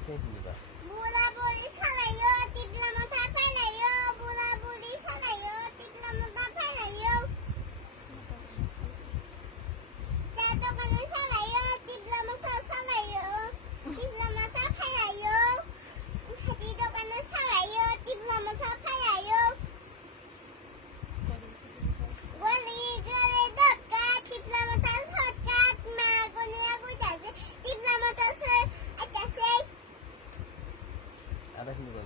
আছে নিবা বুড়া বুড়ি সালাইও টিপলা মাথা ফেলাইও বুড়া বুড়ি সালাইও টিপলা মাথা ফেলাইও চা দোকানে সালাইও টিপলা মাথা সালাইও টিপলা মাথা ফেলাইও হাতি দোকানে সালাইও টিপলা মাথা ফেলাইও গলি গলে দক্কা টিপলা মাথা হটকাট মা গনিয়া বুঝাছে টিপলা মাথা সে আকাশে আদা নিবা